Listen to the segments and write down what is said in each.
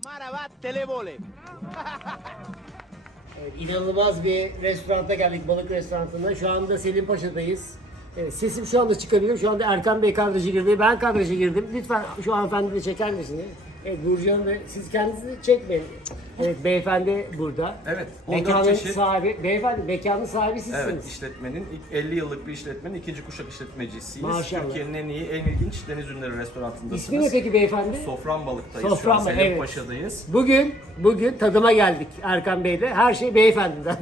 Maravat televole. Evet, inanılmaz bir restoranta geldik, balık restoranına. Şu anda Selimpaşa'dayız. Evet, sesim şu anda çıkabiliyor. Şu anda Erkan Bey kadraja girdi, ben kadraja girdim. Lütfen şu hanımefendi de çeker misiniz? Evet, Burcu ve siz kendinizi çekmeyin. Evet, beyefendi burada. Evet, 14 Mekanın çeşit. sahibi, beyefendi mekanın sahibi sizsiniz. Evet, işletmenin ilk 50 yıllık bir işletmenin ikinci kuşak işletmecisiyiz. Maşallah. Türkiye'nin en iyi, en ilginç deniz ürünleri restoranındasınız. İsmi ne peki beyefendi? Sofran Balık'tayız. Şu an Sofran Balık, evet. Selimpaşa'dayız. Bugün tadıma geldik Erkan Bey'le. Her şey beyefendiden.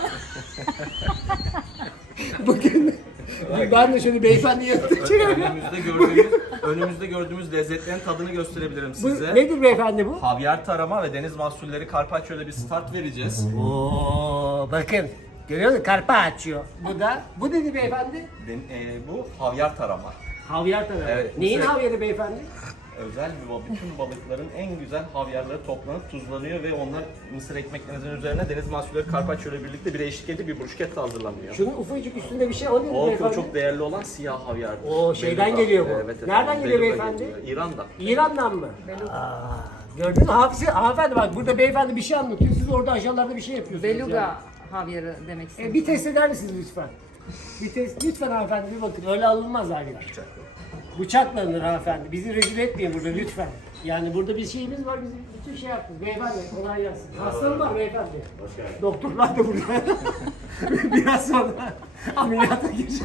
bugün ben de şöyle beyefendi yanında çekerim. Önümüzde gördüğümüz lezzetlerin tadını gösterebilirim size. Nedir beyefendi bu? Havyar tarama ve deniz mahsulleri Carpaccio'yla bir start vereceğiz. Oo, bakın. Görüyor musun? Karpa açıyor. Bu dedi beyefendi? Bu havyar tarama. Havyar tabii. Evet, Neyin mesela- havyarı beyefendi? Özel bütün balıkların en güzel havyarları toplanıp tuzlanıyor ve onlar mısır ekmeklerinizin üzerine deniz mahsulleri Carpaccio ile birlikte bir eşlik edip bir bruschetta hazırlanıyor. Şunun ufacık üstünde bir şey o nedir O beyefendi? çok değerli olan siyah havyardır. O şeyden Beluga. geliyor bu. Evet, Nereden geliyor Beluga beyefendi? geliyor. İran'dan. İran'dan mı? Gördün mü? Hanımefendi bak burada beyefendi bir şey anlatıyor. Siz orada aşağılarda bir şey yapıyorsunuz. Beluga ya. havyarı demek istedim. Bir test eder misiniz lütfen? Bir test, lütfen hanımefendi bir bakın. Öyle alınmaz arkadaşlar. Bıçakla alınır hanımefendi. Bizi rezil etmeyin burada lütfen. Yani burada bir şeyimiz var, bizim bütün şey yaptık. Beyefendi kolay gelsin. Hasta mı var beyefendi? Hoş geldin. Doktorlar da burada. Biraz sonra ameliyata girecek.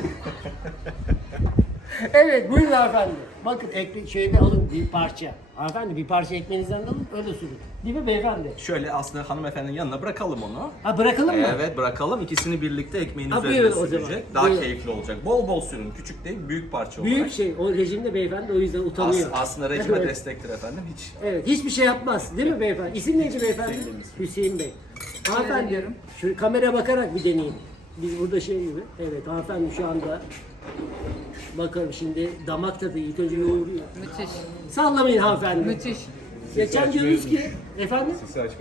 Evet buyurun hanımefendi. Bakın şeyde alın bir parça. Hanımefendi bir parça ekmeğinizden de alın öyle sürün. Değil mi beyefendi? Şöyle aslında hanımefendinin yanına bırakalım onu. Ha bırakalım mı? Evet bırakalım. İkisini birlikte ekmeğin Ha, üzerine buyurun o zaman. sürecek. Daha Buyurun. keyifli olacak. Bol bol sürün. Küçük değil, büyük parça Büyük olarak. şey. O rejimde beyefendi o yüzden utanıyor. Aslında rejime Evet. destektir efendim. Hiç. Evet, hiçbir şey yapmaz. Değil mi beyefendi? İsim neydi beyefendi? Hüseyin Bey. Hanımefendi, ediyorum. şu kameraya bakarak bir deneyin. Biz burada şey gibi. Evet, hanımefendi şu anda bakalım şimdi damak tadı ilk önce yoğuruyor. Müthiş. Sallamayın hanımefendi. Müthiş. Geçen diyoruz ki, efendim?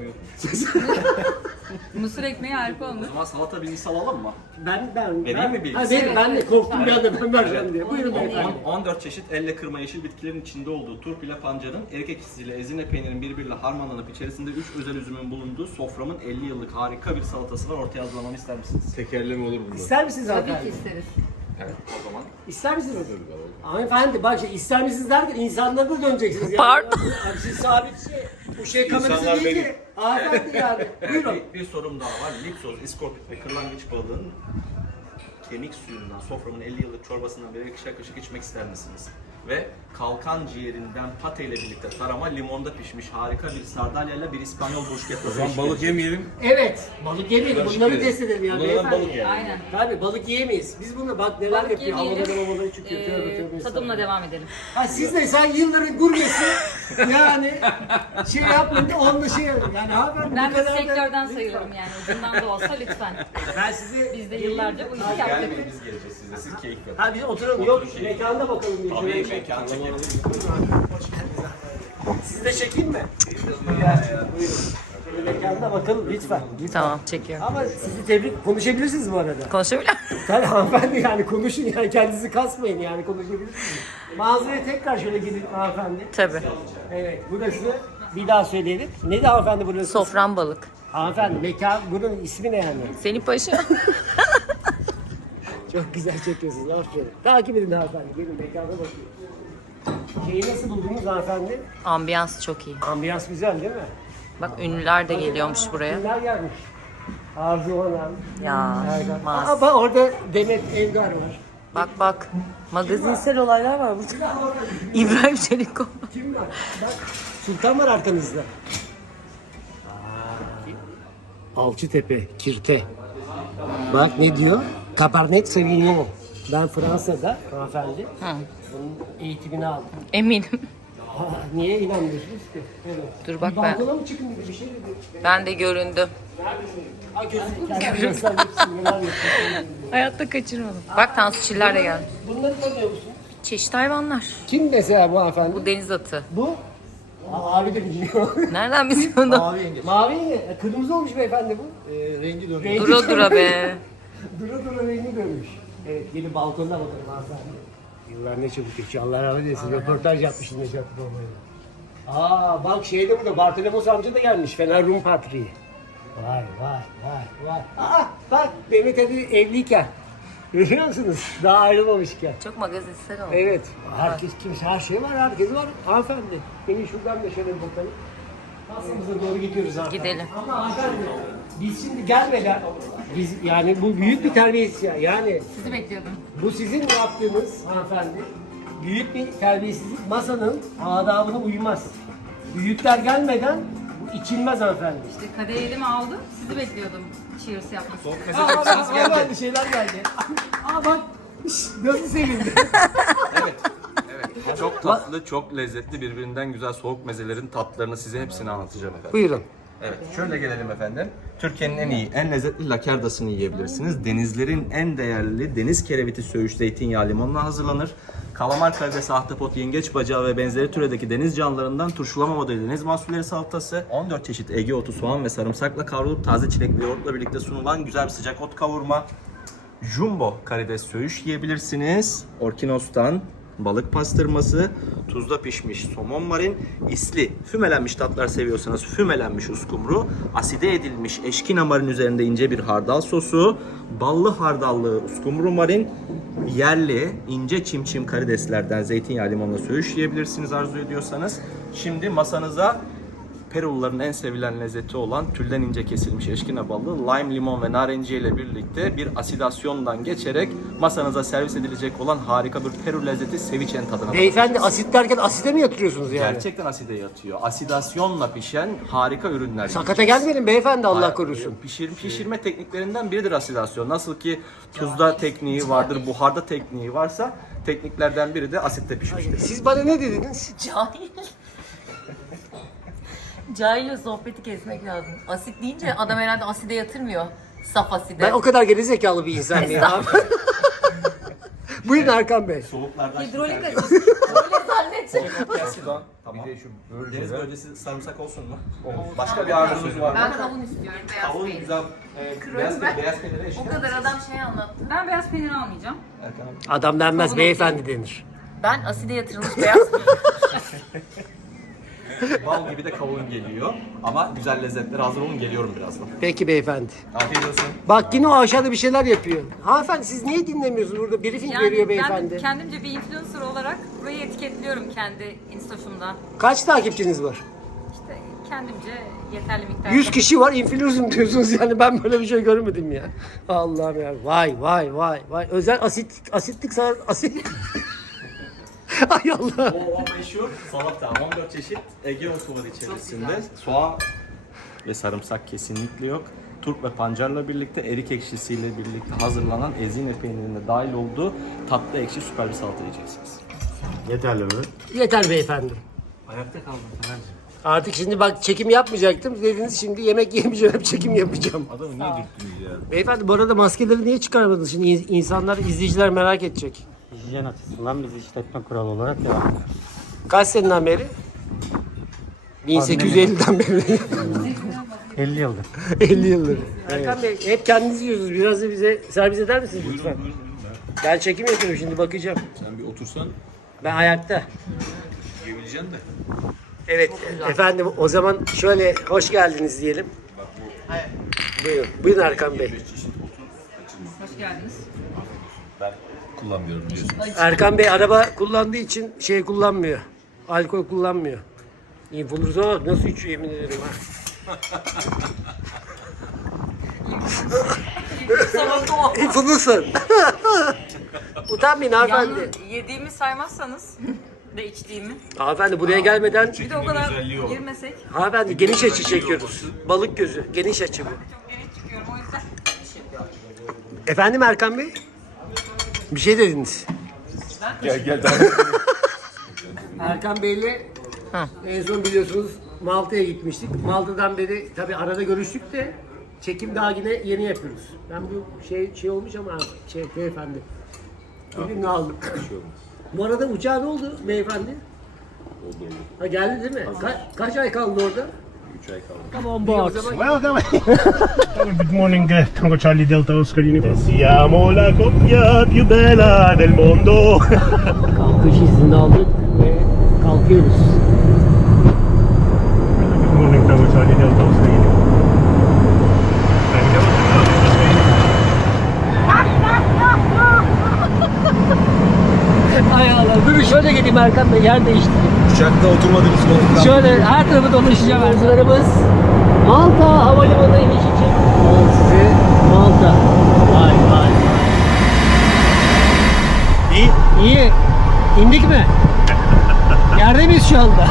Mısır ekmeği harika O olmuş. zaman salata bilgisi alalım mı? Ben mi bilgisi? Ha, ben de korktum bir anda ben vereceğim diye. Buyurun On- beyefendi. 14 çeşit elle kırma yeşil bitkilerin içinde olduğu turpila pancarın erik ekşisiyle ezine peynirin birbiriyle harmanlanıp içerisinde 3 özel üzümün bulunduğu soframın 50 yıllık harika bir salatası var. Ortaya hazırlamamı ister misiniz? Tekerleme olur bunda. İster misiniz Tabii ki hanımefendi? isteriz. Evet o zaman. İster misiniz? Hanımefendi bak şey, ister misiniz derken insanlara da döneceksiniz. Yani. Pardon. Abi siz sabit şey, bu şey kamerası İnsanlar değil benim. ki. Hanımefendi yani. Buyurun. Bir sorum daha var. Lipsoz, iskorpit ve kırlangıç balığının kemik suyundan, soframın 50 yıllık çorbasından birer ikişer kaşık içmek ister misiniz? Ve kalkan ciğerinden pate ile birlikte tarama limonda pişmiş harika bir sardalyayla bir İspanyol bruschetta. O zaman balık yemeyelim. Evet, balık yemeyelim. Karışık Bunları yiyelim. test edelim yani Bunlardan beyefendi. balık yani. Aynen. Tabii balık yiyemeyiz. Biz bunu bak neler Balık yapıyor. yemeyelim. Havaları çıkıyor. Tövbe tövbe. Tadımla devam edelim. Ha siz de sen yılların gurmesi yani şey yapmayın da onunla şey yapın. Yani hanımefendi Ben bu de kadar da... sektörden sayılırım yani. Ucundan da olsa lütfen. Ben size... Biz de yıllarca bu işi yaptık. Gelmeyin biz geleceğiz sizle. Siz keyif yapın. Ha biz oturalım. Yok mekanda bakalım. Bir Tabii şöyle- mekan çekelim. Sizi de çekeyim mi? Buyurun. Şöyle mekanda bakalım lütfen. Tamam çekiyorum. Ama sizi tebrik konuşabilirsiniz bu arada. Konuşabilir Tabii hanımefendi yani konuşun yani kendinizi kasmayın yani konuşabilirsiniz. Mağazaya tekrar şöyle gidin hanımefendi. Tabii. Evet burası bir daha söyleyelim. Neydi hanımefendi burası? Sofran balık. Hanımefendi mekan bunun ismi ne yani? Selimpaşa. Çok güzel çekiyorsunuz aferin. Takip edin hanımefendi gelin mekana bakın. Şeyi nasıl buldunuz hanımefendi? Ambiyans çok iyi. Ambiyans güzel değil mi? Bak ünlüler de geliyormuş buraya. Kimler gelmiş? Arzu Hanım. Ya Erkan. mas. Aa, bak orada Demet Evgar var. Bak. Magazinsel olaylar var burada. İbrahim Çelikov. Kim var? Bak Sultan var arkanızda. Alçıtepe, Kirte. Bak ne diyor? Cabernet Sauvignon. Ben Fransa'da hanımefendi. Bunun eğitimini aldım. Eminim. Niye inanmıyorsunuz ki? Evet. Dur bak Bir ben. balkona mı çıkın dedi bir şey dedi. Ben de göründüm. Ha gözünü kendini göstermişsin neler yapıyorsun. Hayatta kaçırmadım. Bak Tansu Çiller de geldi. Bunları tanıyor musun? Çeşitli hayvanlar. Kim mesela bu hanımefendi? Bu deniz atı. Bu? Abi de biliyor. Nereden bilsin onu? Mavi mi? Kırmızı olmuş beyefendi bu. Rengi dönüyor. Rengi Dura dura be. dura rengi dönmüş. Evet gelin balkonda bakalım hanımefendi. Yıllar ne çabuk geçiyor. Allah rahmet eylesin. Röportaj yapmıştım Necati Baba'yla. Aa bak şeyde burada Bartolomos amca da gelmiş. Fener Rum Patriği. Vay vay vay vay. Aa bak Mehmet Ali evliyken. Görüyor musunuz? Daha ayrılmamışken. Çok magazinsel oldu. Evet. Herkes kimse her şey var. Herkes var. Hanımefendi. Beni şuradan da şöyle bir bakalım. Masamıza doğru gidiyoruz hanımefendi. Gidelim. Ama hanımefendi biz şimdi gelmeden biz yani bu büyük bir terbiyesiz ya. Yani Sizi bekliyordum. bu sizin yaptığınız hanımefendi büyük bir terbiyesizlik, masanın adabına uymaz. Büyükler gelmeden bu içilmez hanımefendi. İşte kadehi elime aldım. Sizi bekliyordum. Cheers yapmak. Hanımefendi şeyler geldi. Aa bak nasıl sevindi. Evet. Çok tatlı, çok lezzetli, birbirinden güzel soğuk mezelerin tatlarını size hepsini anlatacağım efendim. Buyurun. Evet, şöyle gelelim efendim. Türkiye'nin en iyi, en lezzetli lakardasını yiyebilirsiniz. Denizlerin en değerli deniz kereviti söğüş zeytinyağı limonla hazırlanır. Kalamar, karides, ahtapot, yengeç bacağı ve benzeri türedeki deniz canlılarından turşulama modeli deniz mahsulleri salatası, 14 çeşit Ege otu, soğan ve sarımsakla kavrulup taze çilek ve yoğurtla birlikte sunulan güzel bir sıcak ot kavurma, jumbo karides söğüş yiyebilirsiniz. Orkinos'tan balık pastırması, tuzda pişmiş somon marin, isli, fümelenmiş tatlar seviyorsanız fümelenmiş uskumru, aside edilmiş eşkina marin üzerinde ince bir hardal sosu, ballı hardallı uskumru marin, yerli ince çimçim karideslerden zeytinyağı limonla söğüş yiyebilirsiniz arzu ediyorsanız. Şimdi masanıza Peruluların en sevilen lezzeti olan tülden ince kesilmiş eşkina balı, lime, limon ve narenciye ile birlikte bir asidasyondan geçerek masanıza servis edilecek olan harika bir Peru lezzeti ceviche'nin tadına Beyefendi asit derken asite mi yatırıyorsunuz yani? Gerçekten aside yatıyor. Asidasyonla pişen harika ürünler. Sakata gelmeyelim beyefendi Allah korusun. Pişirme tekniklerinden biridir asidasyon. Nasıl ki tuzda tekniği vardır, buharda tekniği varsa tekniklerden biri de asitte pişmiştir. Siz bana ne dediniz? Cahil. Cahille sohbeti kesmek lazım. Asit deyince adam herhalde aside yatırmıyor. Saf aside. Ben o kadar gerizekalı bir insan mıyım abi? Buyurun Erkan Bey. Soğuklardan Hidrolik asit. Öyle zannedeceğim. Tamam. Deniz bölgesi sarımsak olsun mu? Başka bir arzunuz var mı? Ben kavun istiyorum. Beyaz Kavun peynir. güzel. Beyaz peynire eşit. O kadar adam şey anlattı. Ben beyaz peynir almayacağım. Erkan abi. Adam denmez beyefendi denir. Ben aside yatırılmış beyaz Bal gibi de kavun geliyor. Ama güzel lezzetler hazır olun, geliyorum birazdan. Peki beyefendi. Afiyet olsun. Bak yine o aşağıda bir şeyler yapıyor. Hanımefendi siz niye dinlemiyorsunuz burada? Briefing veriyor beyefendi. ben kendimce bir influencer olarak burayı etiketliyorum kendi Instagram'da. Kaç takipçiniz var? İşte kendimce yeterli miktarda. 100 kişi var influencer diyorsunuz yani ben böyle bir şey görmedim ya. Allah'ım ya. Vay vay vay vay. Özel asitlik asit. Ay Allah. O meşhur salata. 14 çeşit Ege otu var içerisinde. Soğan ve sarımsak kesinlikle yok. Turp ve pancarla birlikte erik ekşisiyle birlikte hazırlanan ezine peynirine dahil olduğu tatlı ekşi süper bir salata yiyeceksiniz. Yeterli mi? Yeter beyefendi. Ayakta kaldım Fener'cim. Artık şimdi bak çekim yapmayacaktım. Dediniz şimdi yemek yemeyeceğim, hep çekim yapacağım. Adamı niye dürttünüz ya? Beyefendi bu arada maskeleri niye çıkarmadınız? Şimdi insanlar, izleyiciler merak edecek. Hijyen açısından biz işletme kuralı olarak devam ediyoruz. Kaç seneden beri? 1850'den beri. 50 yıldır. 50 yıldır. Erkan Bey hep kendiniz yiyorsunuz. Biraz da bize servis eder misiniz lütfen? Ben çekim yapıyorum şimdi bakacağım. Sen bir otursan Ben ayakta. yiyebileceksin de. Evet efendim o zaman şöyle hoş geldiniz diyelim. Buyurun. Buyurun Erkan Bey. Hoş geldiniz. Ben kullanmıyorum biliyorsun. Erkan Bey araba kullandığı için şey kullanmıyor. Alkol kullanmıyor. İnfluencer'a bak nasıl içiyor yemin ederim ha. salata o. İnfluencer. Utanmayın hanımefendi. Yalnız yediğimi saymazsanız de içtiğimi. Hanımefendi buraya gelmeden Bir de o kadar girmesek. hanımefendi geniş açı çekiyoruz. Balık gözü. Geniş açı bu. Çok geniş çıkıyorum o yüzden. Efendim Erkan Bey? Bir şey dediniz. Gel Erkan Bey'le en son biliyorsunuz Malta'ya gitmiştik. Malta'dan beri tabii arada görüştük de çekim daha yeni yapıyoruz. Ben bu şey olmuş ama beyefendi. Elimle aldım. Bu arada uçağa ne oldu beyefendi? Oldu. Ha geldi değil mi? Kaç ay kaldı orada? 3 ay kaldı. Come on box. Welcome. Good morning, Tango Charlie Delta Oscar Uniform. Siamo la coppia più bella del mondo. Kalkış izni aldık ve kalkıyoruz. Delta Oscar yeni. Ben de Ay Allah. Dur şöyle gideyim Erkan Bey. Yer değiştireyim. Uçakta oturmadığımız koltuktan. Şöyle her tarafı dolaşacağım. Yolcularımız Malta Havalimanı'na iniş için. Al size Malta. Vay vay vay. İyi. İyi. İndik mi? Yerde miyiz şu anda?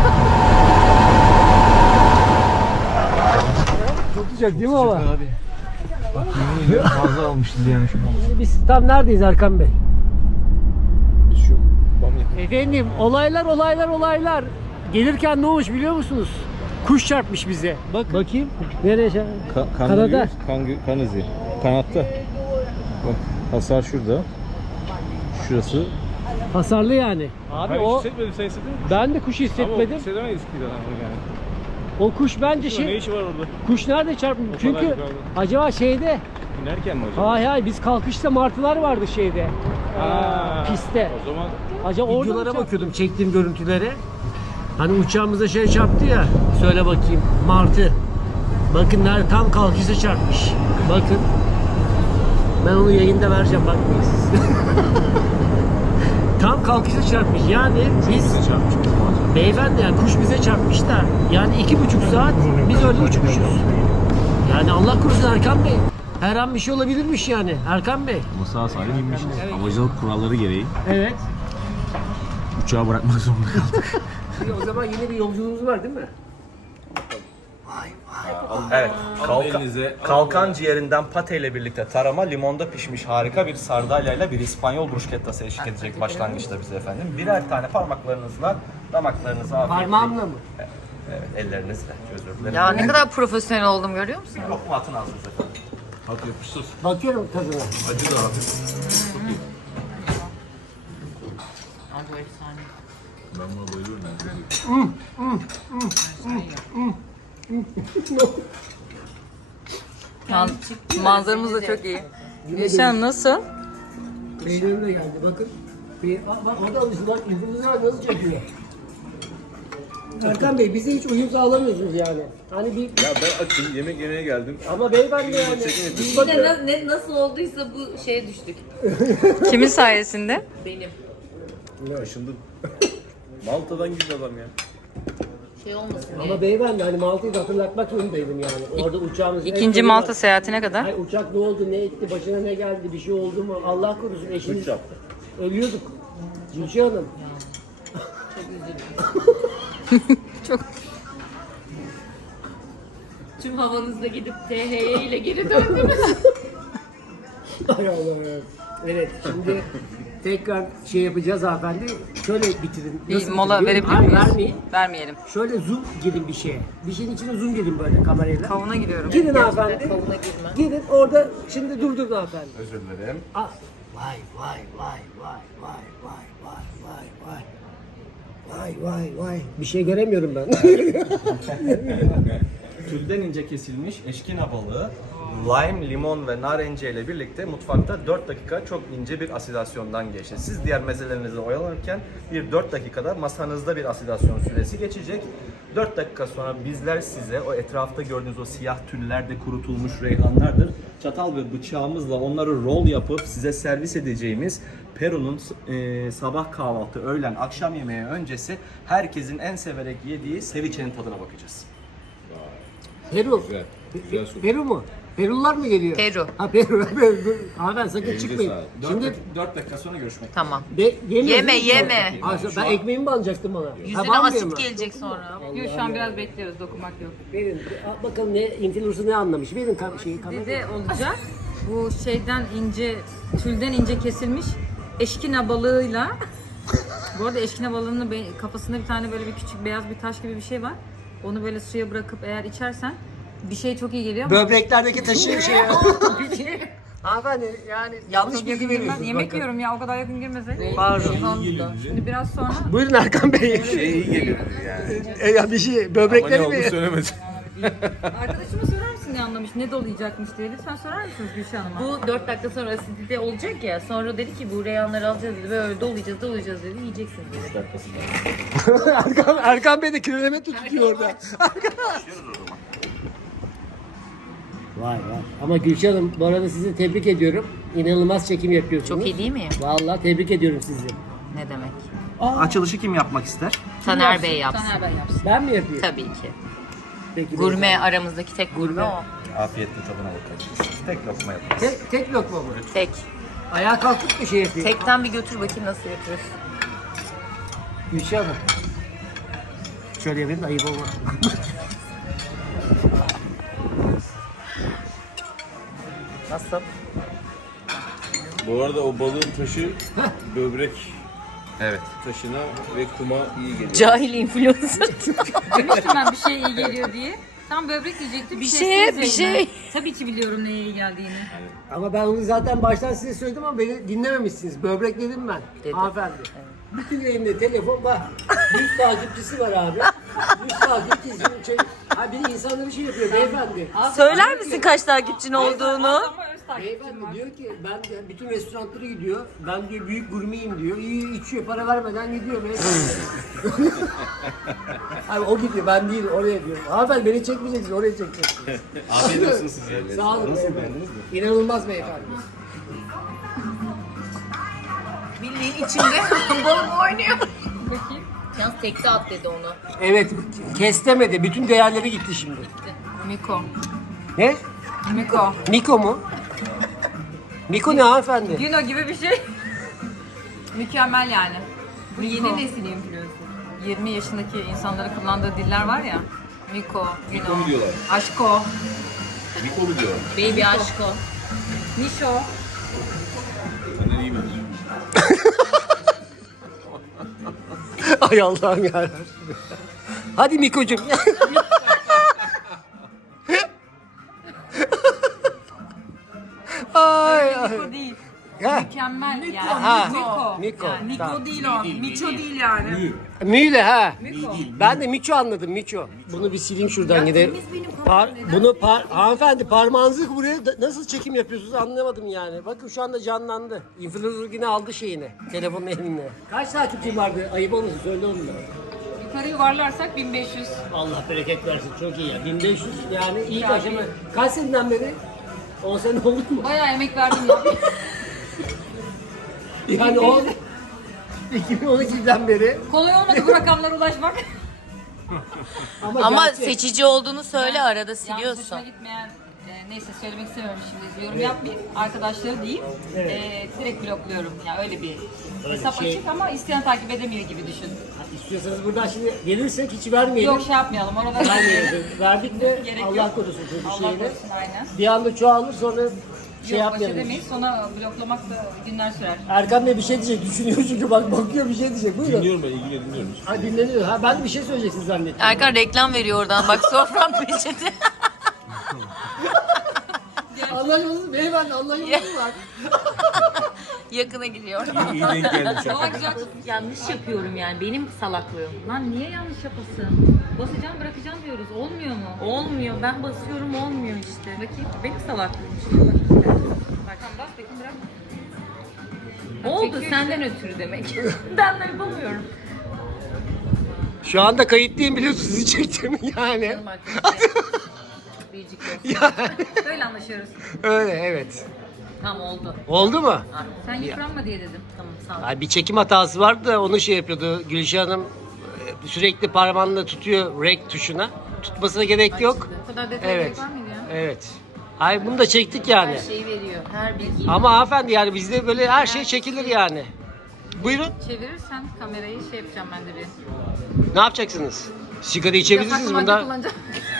Çok sıcak değil mi hava? Abi. Bak yemin ediyorum fazla almışız yani şu an. Biz tam neredeyiz Erkan Bey? Biz şu Bamya. Efendim olaylar. Gelirken ne olmuş biliyor musunuz? Kuş çarpmış bize. Bak. Bakayım. Nereye çarpmış? Kanada. Kan izi. Kanatta. Bak hasar şurada. Şurası. Hasarlı yani. Abi o hissetmedim, sen hissettin mi? ben de kuş hissetmedim. Hissedemeyiz ki zaten yani. O kuş bence Ne şey. işi var orada? Kuş nerede çarpmış? kadar Çünkü yukarıda. acaba şeyde. İnerken mi acaba? Hayır biz kalkışta martılar vardı şeyde. Pistte. O zaman Acaba orada videolara bakıyordum çektiğim görüntülere. Hani uçağımıza şey çarptı ya. Söyle bakayım. Martı. Bakın nerede tam kalkışta çarpmış. Bakın. Ben onu yayında vereceğim bakmayın siz. Tam kalkışta çarpmış. Yani biz beyefendi yani kuş bize çarpmış da yani 2,5 saat biz öyle uçmuşuz. Yani Allah korusun Erkan Bey. Her an bir şey olabilirmiş yani Erkan Bey. Ama sağ salim inmişiz. Havacılık kuralları gereği Evet. uçağı bırakmak zorunda kaldık. O zaman yine bir yolculuğumuz var değil mi? Evet. Kalkan ciğerinden pate ile birlikte tarama, limonda pişmiş harika bir sardalyayla bir İspanyol bruschettası eşlik edecek başlangıçta bize efendim. Birer tane parmaklarınızla damaklarınıza afiyet. Parmağımla mı? Evet, ellerinizle. Özür dilerim. Ya ne kadar profesyonel oldum görüyor musun? Lokma atın ağzınıza efendim. Hadi yapıştır. Bakıyorum tadına. Acı da hafif. Ben buna bayılıyorum. Manzaramız da çok iyi. Yaşam nasıl? Beylerim de geldi bakın. Bak o da alıştı bak influencer nasıl çekiyor. Erkan Bey bize hiç uyum sağlamıyorsunuz yani. Hani bir Ya ben açım, yemek yemeye geldim. ama beyefendi yani biz bakın. Nasıl olduysa bu şeye düştük. Kimin sayesinde? Benim. Ne aşındım. Malta'dan gitti adam ya. Şey olmasın diye. Ama beyefendi hani Malta'yı da hatırlatmak zorundaydım yani. Orada uçağımız. İkinci Malta seyahatine kadar. Hayır, uçak ne oldu, ne etti, başına ne geldi, bir şey oldu mu? Allah korusun eşiniz. Ölüyorduk. Gülşah Hanım. Tüm havanızda gidip THY ile geri döndünüz. Hay Allah ya. Evet şimdi tekrar şey yapacağız hanımefendi. Şöyle bitirin. Bir Nasıl mola bitirin? verebilir Hayır, miyiz? vermeyin. Vermeyelim. Şöyle zoom girin bir şeye. Bir şeyin içine zoom girin böyle kamerayla. Kavuna gidiyorum. Girin hanımefendi. Kavuna girme. Girin orada şimdi durdurun hanımefendi. Özür dilerim. Ah. Vay vay vay vay vay vay vay vay vay. Vay vay vay. Bir şey göremiyorum ben. Tülden ince kesilmiş eşkina balığı, lime, limon ve narenciye ile birlikte mutfakta 4 dakika çok ince bir asidasyondan geçti. Siz diğer mezelerinizle oyalanırken bir 4 dakikada masanızda bir asidasyon süresi geçecek. 4 dakika sonra bizler size o etrafta gördüğünüz o siyah tüllerde kurutulmuş reyhanlardır. Çatal ve bıçağımızla onları roll yapıp size servis edeceğimiz Peru'nun sabah kahvaltı, öğlen, akşam yemeği öncesi herkesin en severek yediği ceviche'nin tadına bakacağız. Peru. Güzel su. Peru mu? Perulular mı geliyor? Peru. Ha Peru. Abi ben sakın çıkmayın. sağlık. Şimdi 4 dakika sonra görüşmek üzere. Tamam. yemiyoruz Yeme, değil mi? yeme. Ha, ben ekmeğimi mi alacaktım bana? Yüzüne banmıyor asit mu? gelecek sonra. Yok şu an biraz bekliyoruz, dokunmak yok. Verin. Bakalım ne influencer ne anlamış. Verin şeyi kamerayı. Dede olacak. Bu şeyden ince, tülden ince kesilmiş eşkina balığıyla. Bu arada eşkina balığının kafasında bir tane böyle bir küçük beyaz bir taş gibi bir şey var. Onu böyle suya bırakıp eğer içersen bir şey çok iyi geliyor ama Böbreklerdeki taşı şey. Hanımefendi yani yanlış çok bilgi yakın girmez. veriyorsunuz. Yemek bakın. yiyorum ya o kadar yakın girmesek. Pardon. Şimdi biraz sonra Buyurun Erkan Bey. İyi geliyor yani. Ya bir şey Ama ne böbrekleri olduğunu mi? söylemedi. arkadaşıma sorar mısın ne anlamış, ne dolayacakmış diye. Lütfen sorar mısınız Gülşah Hanım'a? Bu 4 dakika sonra asidite olacak ya. Sonra dedi ki bu reyhanları alacağız dedi. Böyle dolayacağız dedi. Yiyeceksiniz dedi. Erkan Bey de kilometre tutuyor orada. Başlıyoruz o zaman. Vay vay. Ama Gülşah Hanım bu arada sizi tebrik ediyorum. İnanılmaz çekim yapıyorsunuz. Çok iyi değil mi? Vallahi tebrik ediyorum sizi. Ne demek? Açılışı kim yapmak ister? Taner Bey yapsın. Taner Bey yapsın. Ben mi yapayım? Tabii ki. Peki, Gurme aramızdaki tek gurme o. Afiyetle tadına bakalım. Tek lokma yaparız. Tek lokma mı? Tek. Ayağa kalkıp bir şey yapayım. Tekten bir götür bakayım nasıl yapıyorsun. Gülşah Hanım. Şöyle yapayım da ayıp olmaz. Nasıl? Bu arada o balığın taşı böbrek Evet. taşına ve kuma iyi geliyor. Cahil influencer. Demiştim ben bir şey iyi geliyor diye. Tam böbrek diyecektim. Bir sessiz şey. Zeynep. Tabii ki biliyorum neye iyi geldiğini. Ama ben onu zaten baştan size söyledim ama beni dinlememişsiniz. Böbrek dedim ben. Dedim. Hanımefendi. Bütün elimde telefon var. 100 takipçisi var abi. 100 takipçisi. Ha bir de insanlar bir şey yapıyor beyefendi. Söyler misin kaç takipçin olduğunu? Ama öz takipçim Beyefendi var. diyor ki ben de bütün restoranlara gidiyor. Ben diyor büyük gurmeyim diyor. İyi içiyor para vermeden gidiyor beyefendi. Abi o gidiyor ben değil oraya diyorum. Hanımefendi beni çekmeyeceksiniz oraya çekeceksiniz. Afiyet olsun size. Sağ olun beyefendi. İnanılmaz beyefendi. Bildiğin içinde balon oynuyor. Bakayım. Yalnız tekte at dedi onu. Evet kestemedi. Bütün değerleri gitti şimdi. Miko. Ne? Miko. Miko mu? Miko ne hanımefendi? Güno gibi bir şey. Mükemmel yani. Bu yeni nesil influencer. 20 yaşındaki insanların kullandığı diller var ya. Miko, Güno, mu diyorlar? Aşko, Miko mu diyor? Baby aşko. Mişo. Benden iyi mi? Ay Allah'ım yarabbim. Hadi Miko'cum. ay ay. Miko değil. Ha, Mükemmel yani. Ha, Miko. Miko, Yani Miko tamam. değil o. Miço değil yani. Müyle ha. Miko. Ben de Miço anladım Miço. Bunu bir sileyim şuradan yine. temiz benim kafam, neden? Bunu hanımefendi parmağınızı buraya nasıl çekim yapıyorsunuz anlamadım yani. Bakın şu anda canlandı. Influencer yine aldı şeyini. Telefonun eline. Kaç takipçim vardı? Ayıp olmasın söyle onu da. Yukarı yuvarlarsak 1500. Allah bereket versin çok iyi ya. 1500 yani iyi Ya, aşama. Kaç seneden beri? 10 sene oldu mu? Bayağı emek verdim ya. Yani o 2012'den beri. Kolay olmadı bu rakamlara ulaşmak. Ama gerçek. seçici olduğunu söyle arada Yalnız siliyorsun. hoşuma gitmeyen, neyse söylemek istemiyorum şimdi. Yorum yapmayayım. Arkadaşları diyeyim. Direkt blokluyorum. Yani öyle bir hesap şey- açık ama isteyen takip edemiyor gibi düşün. İstiyorsanız buradan şimdi gelirsek hiç vermeyelim. Yok şey yapmayalım. Orada Vermeyelim. Verdik de Gerek Allah yok. korusun çünkü Allah şeyini. korusun aynen. Bir anda çoğalır sonra şey Yok baş yapmayalım. edemeyiz. Sonra bloklamak da günler sürer. Erkan Bey bir şey diyecek düşünüyor çünkü bak bakıyor bir şey diyecek. Buyurun. Dinliyorum ben ilgili dinliyorum. Ha dinleniyor. Ha ben bir şey söyleyeceksin zannettim. Erkan reklam veriyor oradan. Bak sofram peçete. Allah yolunu beyefendi Allah yolunu var. Yakına giriyor. İyi denk geldim şu Daha an. güzel. Yanlış yapıyorum yani. Benim salaklığım. Lan niye yanlış yapasın? Basacağım bırakacağım diyoruz. Olmuyor mu? Olmuyor. Ben basıyorum olmuyor işte. Bakayım. Benim salaklığım işte. Bak tamam bas bakayım bırak. Oldu Çekiyor senden ötürü demek. Ben de yapamıyorum. Şu anda kayıtlıyım biliyorsunuz sizi çektim yani. Bak işte. Biricik yok. Böyle anlaşıyoruz. Öyle evet. Tam oldu. Oldu mu? Sen yıpranma diye dedim. Tamam sağ ol. Ay bir çekim hatası vardı da onu şey yapıyordu. Gülşah Hanım sürekli parmağını tutuyor rek tuşuna. Tutmasına gerek yok. Bu kadar detaya Evet. gerek var mıydı ya? Evet. Ay bunu da çektik yani. Her şeyi veriyor. Her bilgiyi. Ama hanımefendi yani bizde böyle her şey çekilir yani. Buyurun. Çevirirsen kamerayı şey yapacağım ben de bir. Ne yapacaksınız? Sigara içebilirsiniz Yasak madde bundan. kullanacağım.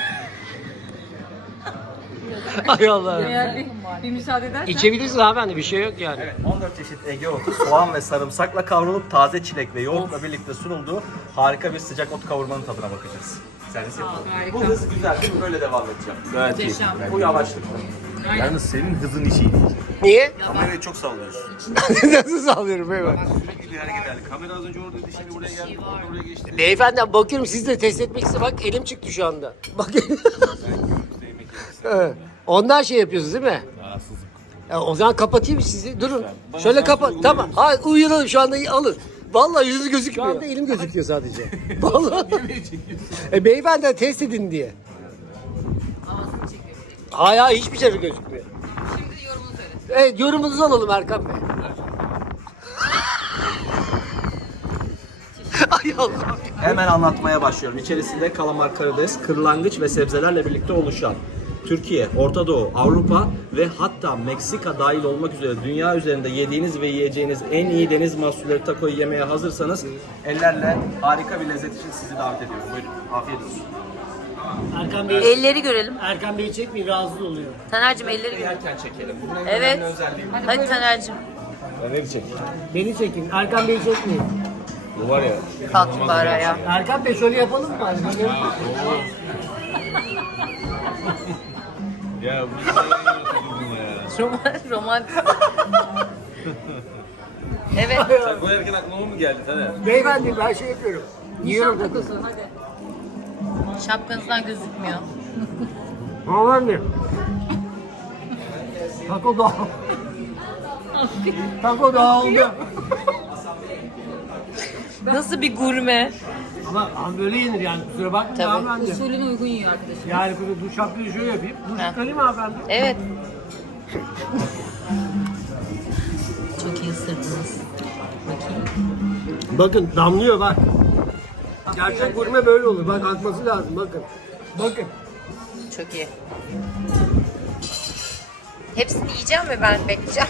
Ay Allah. Eğer bir müsaade edersen. İçebilirsiniz hanımefendi bir şey yok yani. Evet, 14 çeşit Ege otu, soğan ve sarımsakla kavrulup taze çilek ve yoğurtla birlikte sunulduğu harika bir sıcak ot kavurmanın tadına bakacağız. Servis yapalım. harika. Bu hız güzel değil mi? Böyle devam edeceğim. Gayet iyi. Muhteşem. Bu yavaşlık. Yalnız senin hızın işi. Niye? Kamerayı çok sallıyorsun. Nasıl sağlıyorum beyefendi? Sürekli bir hareket halinde. Kamera az önce oradaydı, şimdi buraya geldi, oradan oraya geçti. Beyefendi bakıyorum siz de test etmek istiyor. Bak elim çıktı şu anda. Bak. Evet. Ondan şey yapıyorsunuz değil mi? Rahatsızlık. Ya, o zaman kapatayım sizi. Durun. Bana Şöyle sen kapat. şunu Tamam. uygulayabilirsin. Ha uyuyalım şu anda alın. Vallahi yüzü gözükmüyor. Şu anda elim gözüküyor sadece. Vallahi. Beyefendi test edin diye. Hayır hayır hiçbir şey gözükmüyor. Şimdi yorumunu söyle. Evet yorumunuzu alalım Erkan Bey. Ay Allah'ım. Hemen anlatmaya başlıyorum. İçerisinde kalamar, karides, kırlangıç ve sebzelerle birlikte oluşan Türkiye, Orta Doğu, Avrupa ve hatta Meksika dahil olmak üzere dünya üzerinde yediğiniz ve yiyeceğiniz en iyi deniz mahsulleri takoyu yemeye hazırsanız ellerle harika bir lezzet için sizi davet ediyorum. Buyurun. Afiyet olsun. Erkan Bey, Elleri görelim. Erkan Bey'i çekmeyin rahatsız oluyor. Taner'cim elleri görelim. Yerken çekelim. Bunun en Evet. önemli özelliği bu. Hadi Taner'cim. Önemli çek. Beni çekin. Erkan Bey'i çekmeyin. Bu var ya. Kalk bari ya. Erkan Bey şöyle yapalım mı? Ya bu Romantik. Evet. sen koyarken aklıma mı geldi Taner? Beyefendi ben şey yapıyorum. Yiyorum da. Takosu hadi. Şapkanızdan gözükmüyor. Hanımefendi. Taco da. Taco da oldu. Nasıl bir gurme? Ama böyle yenir yani kusura bakmayın Tabii. hanımefendi. Usulüne uygun yiyor arkadaşım. Yani duş şapkayı şöyle yapayım. Duş Ha. çıkarayım hanımefendi. Evet. Çok iyi ısırdınız. Bakayım. Bakın damlıyor bak. Gerçek gurme böyle olur. Bak akması lazım bakın. Bakın. Çok iyi. Hepsini yiyeceğim ve ben bekleyeceğim.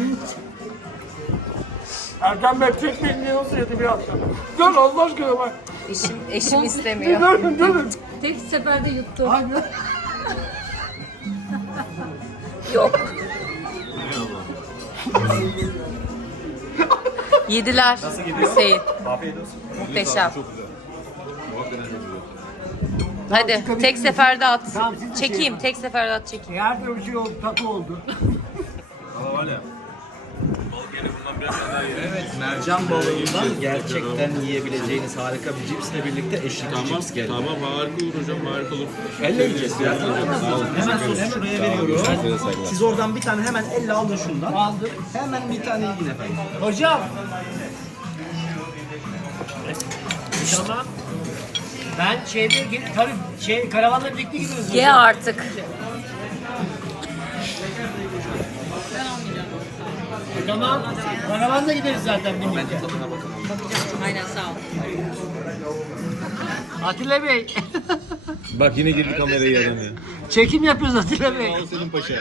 Erkan Bey çekmeyin diye nasıl yedi bir hafta. Dur Allah aşkına bak. Eşim istemiyor. Durun. Tek seferde yuttu. Hadi. Yok. Yediler. Hüseyin. Afiyet olsun. Muhteşem. Çok güzel. Bu hakikaten çok güzel. Hadi tek seferde at. Tamam, siz bir şey Çekeyim. yapın. Tek seferde at çekeyim. Her türlü bir şey oldu. Taco oldu. Ama var ya. Balık yeri bundan biraz daha iyi. Evet. Mercan balığından gerçekten yiyebileceğiniz harika bir cipsle birlikte eşlikçi cips geldi. Tamam harika olur hocam harika olur. Elle yiyeceğiz ya. Sağ olun. Hemen sosu şuraya veriyorum. Siz oradan bir tane hemen elle alın şundan. Aldım. Hemen bir tane yiyin efendim. Hocam. Tamam. Ben karavanla birlikte gidiyoruz. Ye artık. Tamam. Karavanla gideriz zaten birlikte. Aynen sağ ol. Atilla Bey. Bak yine girdi kamerayı adam ya. Çekim yapıyoruz Atilla Bey. Al senin paşa.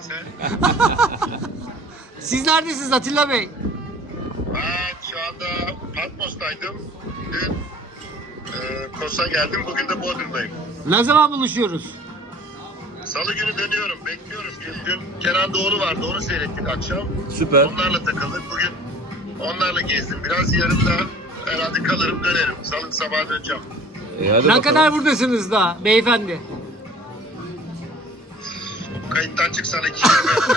Siz neredesiniz Atilla Bey? Ben şu anda Patmos'taydım. Dün Kos'a geldim. Bugün de Bodrum'dayım. Ne zaman buluşuyoruz? Salı günü dönüyorum. Bekliyoruz. Dün Kenan Doğulu vardı. Onu seyrettik akşam. Süper. Onlarla takıldık. Bugün onlarla gezdim. Biraz yarın da herhalde kalırım dönerim. Salı sabah döneceğim. Ne kadar buradasınız da beyefendi? Kayıttan çıksana 2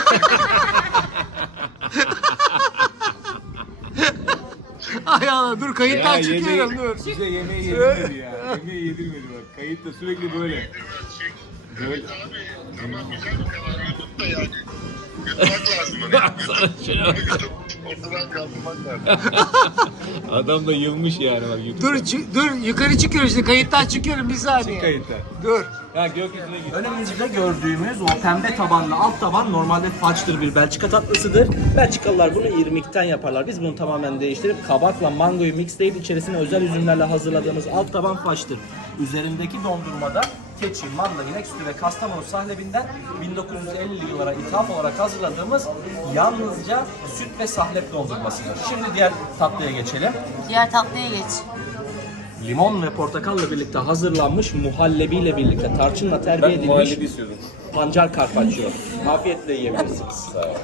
Ay Allah dur kayıttan çıkıyorum dur. Bize yemeği yedirmedi ya. Yemeği yedirmedi bak. Kayıtta sürekli böyle. Evet abi. Tamam güzel bir kanal. YouTube'da yani. Yutmak lazım onu. YouTube ortadan kaldırmak lazım. Adam da yılmış yani bak YouTube. Dur yukarı çıkıyorum şimdi kayıttan çıkıyorum bir saniye. Kayıtta. Dur. Ha gökyüzüne git. Önümüzde gördüğümüz o pembe tabanlı alt taban normalde façtır, bir Belçika tatlısıdır. Belçikalılar bunu irmikten yaparlar. Biz bunu tamamen değiştirip kabakla mangoyu mixleyip içerisine özel üzümlerle hazırladığımız alt taban façtır. Üzerindeki dondurmada keçi, manda, inek sütü ve Kastamonu sahlebinden 1950'li yıllara ithaf olarak hazırladığımız yalnızca süt ve sahlep dondurmasıdır. Şimdi diğer tatlıya geçelim. Diğer tatlıya geç. Limon ve portakalla birlikte hazırlanmış muhallebiyle birlikte tarçınla terbiye Ben edilmiş muhallebi istiyordum. pancar carpaccio. Afiyetle yiyebilirsiniz. Sağ olun.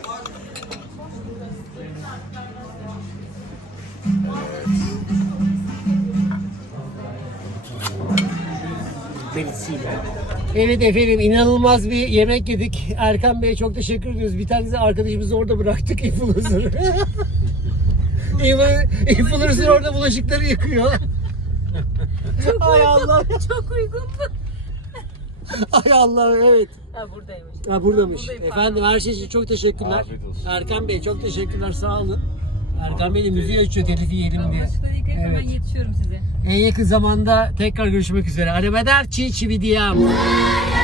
Evet efendim inanılmaz bir yemek yedik. Erkan Bey'e çok teşekkür ediyoruz. Bir tanesi arkadaşımızı orada bıraktık influencer. Influencer orada bulaşıkları yıkıyor. Ay Allah. Çok uygun. Ay Allah evet. Ha buradaymış. Ha buradamış. Efendim her şey için çok teşekkürler. Afiyet olsun. Erkan Bey çok teşekkürler sağ olun. Erkan Bey de müziği açıyor telifi yiyelim diye. Bulaşıkları yıkayıp hemen Evet. yetişiyorum size. En yakın zamanda tekrar görüşmek üzere. Arrivederci ci vediamo.